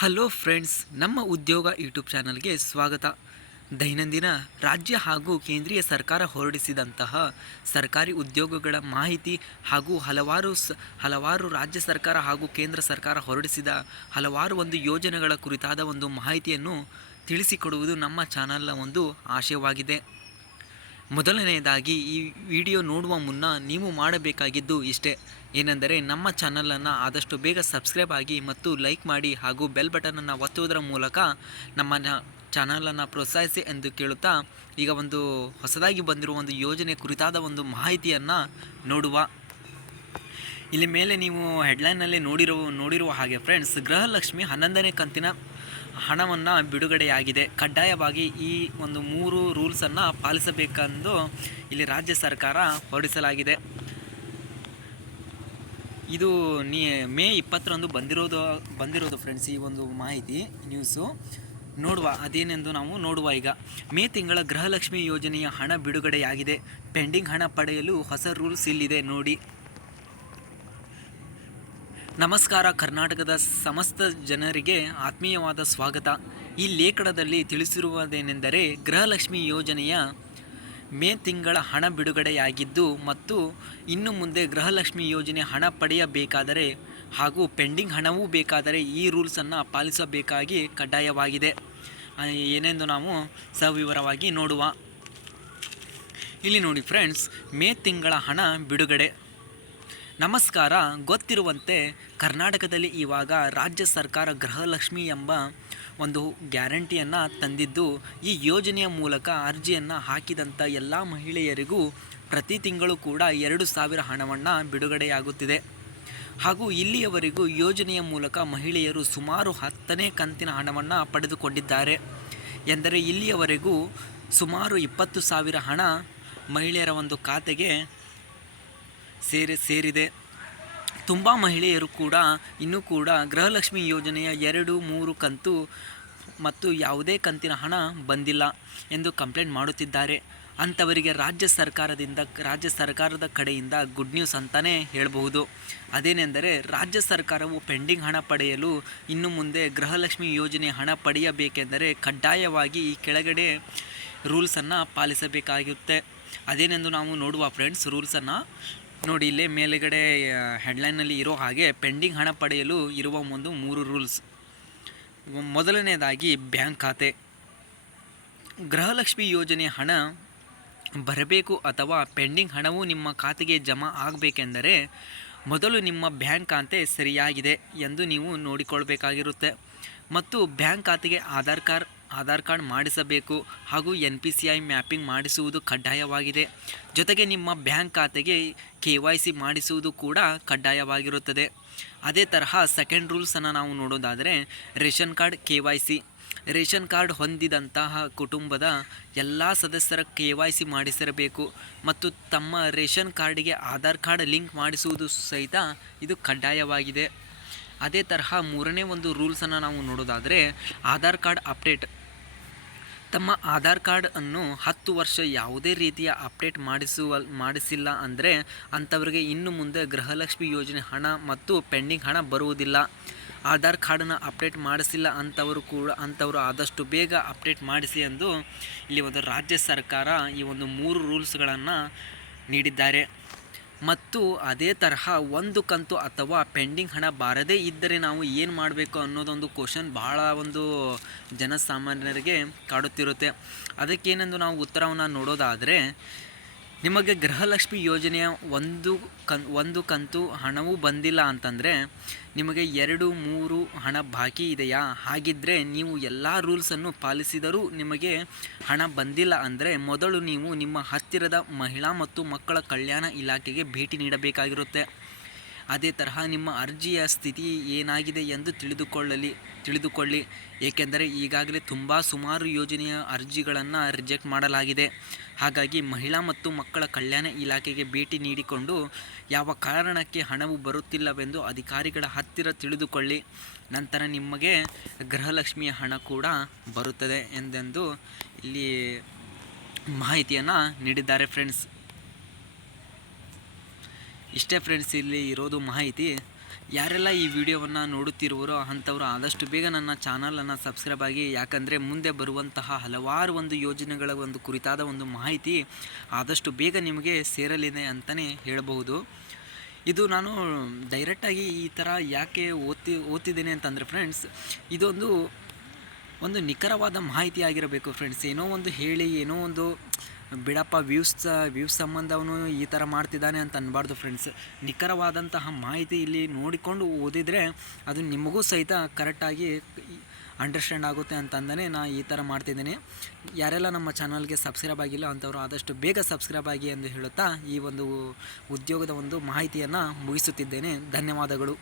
Hello friends, ನಮ್ಮ ಉದ್ಯೋಗ YouTube ಚಾನಲ್ಗೆ ಸ್ವಾಗತ. ದೈನಂದಿನ ರಾಜ್ಯ ಹಾಗೂ ಕೇಂದ್ರೀಯ ಸರ್ಕಾರ ಹೊರಡಿಸಿದಂತಹ ಸರ್ಕಾರಿ ಉದ್ಯೋಗಗಳ ಮಾಹಿತಿ ಹಾಗೂ ಹಲವಾರು ರಾಜ್ಯ ಸರ್ಕಾರ ಹಾಗೂ ಕೇಂದ್ರ ಸರ್ಕಾರ ಹೊರಡಿಸಿದ ಹಲವಾರು ಯೋಜನೆಗಳ ಕುರಿತಾದ ಮಾಹಿತಿಯನ್ನು ತಿಳಿಸಿಕೊಡುವುದು ನಮ್ಮ ಚಾನಲ್ನ ಒಂದು ಆಶಯವಾಗಿದೆ. ಮೊದಲನೆಯದಾಗಿ ಈ ವಿಡಿಯೋ ನೋಡುವ ಮುನ್ನ ನೀವು ಮಾಡಬೇಕಾಗಿದ್ದು ಇಷ್ಟೇ, ಏನೆಂದರೆ ನಮ್ಮ ಚಾನಲನ್ನು ಆದಷ್ಟು ಬೇಗ ಸಬ್ಸ್ಕ್ರೈಬ್ ಆಗಿ ಮತ್ತು ಲೈಕ್ ಮಾಡಿ ಹಾಗೂ ಬೆಲ್ ಬಟನನ್ನು ಒತ್ತುವುದರ ಮೂಲಕ ನಮ್ಮ ಚಾನಲನ್ನು ಪ್ರೋತ್ಸಾಹಿಸಿ ಎಂದು ಕೇಳುತ್ತಾ, ಈಗ ಹೊಸದಾಗಿ ಬಂದಿರುವ ಯೋಜನೆ ಕುರಿತಾದ ಮಾಹಿತಿಯನ್ನು ನೋಡುವ. ಇಲ್ಲಿ ಮೇಲೆ ನೀವು ಹೆಡ್ಲೈನ್ನಲ್ಲಿ ನೋಡಿರುವ ಹಾಗೆ ಫ್ರೆಂಡ್ಸ್, ಗೃಹಲಕ್ಷ್ಮಿ 11ನೇ ಕಂತಿನ ಹಣವನ್ನು ಬಿಡುಗಡೆಯಾಗಿದೆ. ಕಡ್ಡಾಯವಾಗಿ ಈ 3 ರೂಲ್ಸನ್ನು ಪಾಲಿಸಬೇಕೆಂದು ಇಲ್ಲಿ ರಾಜ್ಯ ಸರ್ಕಾರ ಹೊರಡಿಸಲಾಗಿದೆ. ಇದು ಮೇ 20ರಂದು ಬಂದಿರೋದು ಫ್ರೆಂಡ್ಸ್. ಈ ಮಾಹಿತಿ ನ್ಯೂಸು ನೋಡುವ, ಅದೇನೆಂದು ನಾವು ನೋಡುವ. ಈಗ ಮೇ ತಿಂಗಳ ಗೃಹಲಕ್ಷ್ಮಿ ಯೋಜನೆಯ ಹಣ ಬಿಡುಗಡೆಯಾಗಿದೆ. ಪೆಂಡಿಂಗ್ ಹಣ ಪಡೆಯಲು ಹೊಸ ರೂಲ್ಸ್ ಇಲ್ಲಿದೆ ನೋಡಿ. ನಮಸ್ಕಾರ. ಕರ್ನಾಟಕದ ಸಮಸ್ತ ಜನರಿಗೆ ಆತ್ಮೀಯವಾದ ಸ್ವಾಗತ. ಈ ಲೇಖನದಲ್ಲಿ ತಿಳಿಸಿರುವುದೇನೆಂದರೆ, ಗೃಹಲಕ್ಷ್ಮಿ ಯೋಜನೆಯ ಮೇ ತಿಂಗಳ ಹಣ ಬಿಡುಗಡೆಯಾಗಿದ್ದು ಮತ್ತು ಇನ್ನು ಮುಂದೆ ಗೃಹಲಕ್ಷ್ಮಿ ಯೋಜನೆ ಹಣ ಪಡೆಯಬೇಕಾದರೆ ಹಾಗೂ ಪೆಂಡಿಂಗ್ ಹಣವೂ ಬೇಕಾದರೆ ಈ ರೂಲ್ಸನ್ನು ಪಾಲಿಸಬೇಕಾಗಿ ಕಡ್ಡಾಯವಾಗಿದೆ. ಏನೆಂದು ನಾವು ಸವಿವರವಾಗಿ ನೋಡುವ. ಇಲ್ಲಿ ನೋಡಿ ಫ್ರೆಂಡ್ಸ್, ಮೇ ತಿಂಗಳ ಹಣ ಬಿಡುಗಡೆ. ನಮಸ್ಕಾರ. ಗೊತ್ತಿರುವಂತೆ ಕರ್ನಾಟಕದಲ್ಲಿ ಇವಾಗ ರಾಜ್ಯ ಸರ್ಕಾರ ಗೃಹಲಕ್ಷ್ಮಿ ಎಂಬ ಗ್ಯಾರಂಟಿಯನ್ನು ತಂದಿದ್ದು, ಈ ಯೋಜನೆಯ ಮೂಲಕ ಅರ್ಜಿಯನ್ನು ಹಾಕಿದಂಥ ಎಲ್ಲ ಮಹಿಳೆಯರಿಗೂ ಪ್ರತಿ ತಿಂಗಳು ಕೂಡ 2,000 ಹಣವನ್ನು ಬಿಡುಗಡೆಯಾಗುತ್ತಿದೆ. ಹಾಗೂ ಇಲ್ಲಿಯವರೆಗೂ ಯೋಜನೆಯ ಮೂಲಕ ಮಹಿಳೆಯರು ಸುಮಾರು 10ನೇ ಕಂತಿನ ಹಣವನ್ನು ಪಡೆದುಕೊಂಡಿದ್ದಾರೆ. ಎಂದರೆ ಇಲ್ಲಿಯವರೆಗೂ ಸುಮಾರು 20,000 ಹಣ ಮಹಿಳೆಯರ ಖಾತೆಗೆ ಸೇರಿದೆ. ತುಂಬ ಮಹಿಳೆಯರು ಕೂಡ ಇನ್ನೂ ಕೂಡ ಗೃಹಲಕ್ಷ್ಮಿ ಯೋಜನೆಯ 2-3 ಕಂತು ಮತ್ತು ಯಾವುದೇ ಕಂತಿನ ಹಣ ಬಂದಿಲ್ಲ ಎಂದು ಕಂಪ್ಲೇಂಟ್ ಮಾಡುತ್ತಿದ್ದಾರೆ. ಅಂಥವರಿಗೆ ರಾಜ್ಯ ಸರ್ಕಾರದ ಕಡೆಯಿಂದ ಗುಡ್ ನ್ಯೂಸ್ ಅಂತಲೇ ಹೇಳಬಹುದು. ಅದೇನೆಂದರೆ, ರಾಜ್ಯ ಸರ್ಕಾರವು ಪೆಂಡಿಂಗ್ ಹಣ ಪಡೆಯಲು ಇನ್ನು ಮುಂದೆ ಗೃಹಲಕ್ಷ್ಮಿ ಯೋಜನೆ ಹಣ ಪಡೆಯಬೇಕೆಂದರೆ ಕಡ್ಡಾಯವಾಗಿ ಈ ಕೆಳಗಡೆ ರೂಲ್ಸನ್ನು ಪಾಲಿಸಬೇಕಾಗುತ್ತೆ. ಅದೇನೆಂದು ನಾವು ನೋಡುವ ಫ್ರೆಂಡ್ಸ್. ರೂಲ್ಸನ್ನು ನೋಡಿ, ಇಲ್ಲೇ ಮೇಲುಗಡೆ ಹೆಡ್ಲೈನಲ್ಲಿ ಇರೋ ಹಾಗೆ ಪೆಂಡಿಂಗ್ ಹಣ ಪಡೆಯಲು ಇರುವ 3 ರೂಲ್ಸ್. ಮೊದಲನೇದಾಗಿ ಬ್ಯಾಂಕ್ ಖಾತೆ. ಗೃಹಲಕ್ಷ್ಮಿ ಯೋಜನೆ ಹಣ ಬರಬೇಕು ಅಥವಾ ಪೆಂಡಿಂಗ್ ಹಣವು ನಿಮ್ಮ ಖಾತೆಗೆ ಜಮಾ ಆಗಬೇಕೆಂದರೆ ಮೊದಲು ನಿಮ್ಮ ಬ್ಯಾಂಕ್ ಖಾತೆ ಸರಿಯಾಗಿದೆ ಎಂದು ನೀವು ನೋಡಿಕೊಳ್ಬೇಕಾಗಿರುತ್ತೆ. ಮತ್ತು ಬ್ಯಾಂಕ್ ಖಾತೆಗೆ ಆಧಾರ್ ಕಾರ್ಡ್ ಮಾಡಿಸಬೇಕು ಹಾಗೂ NPCI ಮ್ಯಾಪಿಂಗ್ ಮಾಡಿಸುವುದು ಕಡ್ಡಾಯವಾಗಿದೆ. ಜೊತೆಗೆ ನಿಮ್ಮ ಬ್ಯಾಂಕ್ ಖಾತೆಗೆ KYC ಮಾಡಿಸುವುದು ಕೂಡ ಕಡ್ಡಾಯವಾಗಿರುತ್ತದೆ. ಅದೇ ತರಹ ಸೆಕೆಂಡ್ ರೂಲ್ಸನ್ನು ನಾವು ನೋಡೋದಾದರೆ, ration card KYC. Ration card ಹೊಂದಿದಂತಹ ಕುಟುಂಬದ ಎಲ್ಲ ಸದಸ್ಯರ KYC ಮಾಡಿಸಿರಬೇಕು ಮತ್ತು ತಮ್ಮ ರೇಷನ್ ಕಾರ್ಡಿಗೆ ಆಧಾರ್ ಕಾರ್ಡ್ ಲಿಂಕ್ ಮಾಡಿಸುವುದು ಸಹಿತ ಇದು ಕಡ್ಡಾಯವಾಗಿದೆ. ಅದೇ ತರಹ ಮೂರನೇ ರೂಲ್ಸನ್ನು ನಾವು ನೋಡೋದಾದರೆ, ಆಧಾರ್ ಕಾರ್ಡ್ ಅಪ್ಡೇಟ್. ತಮ್ಮ ಆಧಾರ್ ಕಾರ್ಡನ್ನು 10 ವರ್ಷ ಯಾವುದೇ ರೀತಿಯ ಅಪ್ಡೇಟ್ ಮಾಡಿಸಿಲ್ಲ ಅಂದರೆ ಅಂಥವರಿಗೆ ಇನ್ನು ಮುಂದೆ ಗೃಹಲಕ್ಷ್ಮಿ ಯೋಜನೆ ಹಣ ಮತ್ತು ಪೆಂಡಿಂಗ್ ಹಣ ಬರುವುದಿಲ್ಲ. ಆಧಾರ್ ಕಾರ್ಡನ್ನ ಅಪ್ಡೇಟ್ ಮಾಡಿಸಿಲ್ಲ ಅಂಥವರು ಆದಷ್ಟು ಬೇಗ ಅಪ್ಡೇಟ್ ಮಾಡಿಸಿ ಎಂದು ಇಲ್ಲಿ ರಾಜ್ಯ ಸರ್ಕಾರ ಈ 3 ರೂಲ್ಸ್ಗಳನ್ನು ನೀಡಿದ್ದಾರೆ. ಮತ್ತು ಅದೇ ತರಹ ಒಂದು ಕಂತು ಅಥವಾ ಪೆಂಡಿಂಗ್ ಹಣ ಬಾರದೇ ಇದ್ದರೆ ನಾವು ಏನು ಮಾಡಬೇಕು ಅನ್ನೋದೊಂದು ಕ್ವಶನ್ ಭಾಳ ಜನಸಾಮಾನ್ಯರಿಗೆ ಕಾಡುತ್ತಿರುತ್ತೆ. ಅದಕ್ಕೇನೆಂದು ನಾವು ಉತ್ತರವನ್ನು ನೋಡೋದಾದರೆ, ನಿಮಗೆ ಗೃಹಲಕ್ಷ್ಮಿ ಯೋಜನೆಯ ಒಂದು ಕಂತು ಹಣವೂ ಬಂದಿಲ್ಲ ಅಂತಂದರೆ ನಿಮಗೆ 2-3 ಹಣ ಬಾಕಿ ಇದೆಯಾ? ಹಾಗಿದ್ದರೆ ನೀವು ಎಲ್ಲ ರೂಲ್ಸನ್ನು ಪಾಲಿಸಿದರೂ ನಿಮಗೆ ಹಣ ಬಂದಿಲ್ಲ ಅಂದರೆ ಮೊದಲು ನೀವು ನಿಮ್ಮ ಹತ್ತಿರದ ಮಹಿಳಾ ಮತ್ತು ಮಕ್ಕಳ ಕಲ್ಯಾಣ ಇಲಾಖೆಗೆ ಭೇಟಿ ನೀಡಬೇಕಾಗಿರುತ್ತೆ. ಅದೇ ತರಹ ನಿಮ್ಮ ಅರ್ಜಿಯ ಸ್ಥಿತಿ ಏನಾಗಿದೆ ಎಂದು ತಿಳಿದುಕೊಳ್ಳಿ. ಏಕೆಂದರೆ ಈಗಾಗಲೇ ಸುಮಾರು ಯೋಜನೆಯ ಅರ್ಜಿಗಳನ್ನು ರಿಜೆಕ್ಟ್ ಮಾಡಲಾಗಿದೆ. ಹಾಗಾಗಿ ಮಹಿಳಾ ಮತ್ತು ಮಕ್ಕಳ ಕಲ್ಯಾಣ ಇಲಾಖೆಗೆ ಭೇಟಿ ನೀಡಿಕೊಂಡು ಯಾವ ಕಾರಣಕ್ಕೆ ಹಣವು ಬರುತ್ತಿಲ್ಲವೆಂದು ಅಧಿಕಾರಿಗಳ ಹತ್ತಿರ ತಿಳಿದುಕೊಳ್ಳಿ. ನಂತರ ನಿಮಗೆ ಗೃಹಲಕ್ಷ್ಮಿಯ ಹಣ ಕೂಡ ಬರುತ್ತದೆ ಎಂದೆಂದು ಇಲ್ಲಿ ಮಾಹಿತಿಯನ್ನು ನೀಡಿದ್ದಾರೆ ಫ್ರೆಂಡ್ಸ್. ಇಷ್ಟೇ ಫ್ರೆಂಡ್ಸ್ ಇಲ್ಲಿ ಇರೋದು ಮಾಹಿತಿ. ಯಾರೆಲ್ಲ ಈ ವಿಡಿಯೋವನ್ನು ನೋಡುತ್ತಿರುವರೋ ಅಂಥವರು ಆದಷ್ಟು ಬೇಗ ನನ್ನ ಚಾನಲನ್ನು ಸಬ್ಸ್ಕ್ರೈಬ್ ಆಗಿ, ಯಾಕಂದರೆ ಮುಂದೆ ಬರುವಂತಹ ಹಲವಾರು ಒಂದು ಯೋಜನೆಗಳ ಒಂದು ಕುರಿತಾದ ಒಂದು ಮಾಹಿತಿ ಆದಷ್ಟು ಬೇಗ ನಿಮಗೆ ಸೇರಲಿದೆ ಅಂತಲೇ ಹೇಳಬಹುದು. ಇದು ನಾನು ಡೈರೆಕ್ಟಾಗಿ ಈ ಥರ ಯಾಕೆ ಓದ್ತಿದ್ದೇನೆ ಅಂತಂದರೆ ಫ್ರೆಂಡ್ಸ್, ಒಂದು ನಿಖರವಾದ ಮಾಹಿತಿ ಆಗಿರಬೇಕು ಫ್ರೆಂಡ್ಸ್. ಏನೋ ಒಂದು ಹೇಳಿ, ಏನೋ ಒಂದು ಬಿಡಪ್ಪ ವ್ಯೂಸ್ ಸಂಬಂಧ ಅವನು ಈ ಥರ ಮಾಡ್ತಿದ್ದಾನೆ ಅಂತ ಅನ್ನಬಾರ್ದು ಫ್ರೆಂಡ್ಸ್. ನಿಖರವಾದಂತಹ ಮಾಹಿತಿ ಇಲ್ಲಿ ನೋಡಿಕೊಂಡು ಓದಿದರೆ ಅದು ನಿಮಗೂ ಸಹಿತ ಕರೆಕ್ಟಾಗಿ ಅಂಡರ್ಸ್ಟ್ಯಾಂಡ್ ಆಗುತ್ತೆ ಅಂತಂದನೇ ನಾನು ಈ ಥರ ಮಾಡ್ತಿದ್ದೀನಿ. ಯಾರೆಲ್ಲ ನಮ್ಮ ಚಾನಲ್ಗೆ ಸಬ್ಸ್ಕ್ರೈಬ್ ಆಗಿಲ್ಲ ಅಂಥವ್ರು ಆದಷ್ಟು ಬೇಗ ಸಬ್ಸ್ಕ್ರೈಬ್ ಆಗಿ ಎಂದು ಹೇಳುತ್ತಾ ಈ ಒಂದು ಉದ್ಯೋಗದ ಒಂದು ಮಾಹಿತಿಯನ್ನು ಮುಗಿಸುತ್ತಿದ್ದೇನೆ. ಧನ್ಯವಾದಗಳು.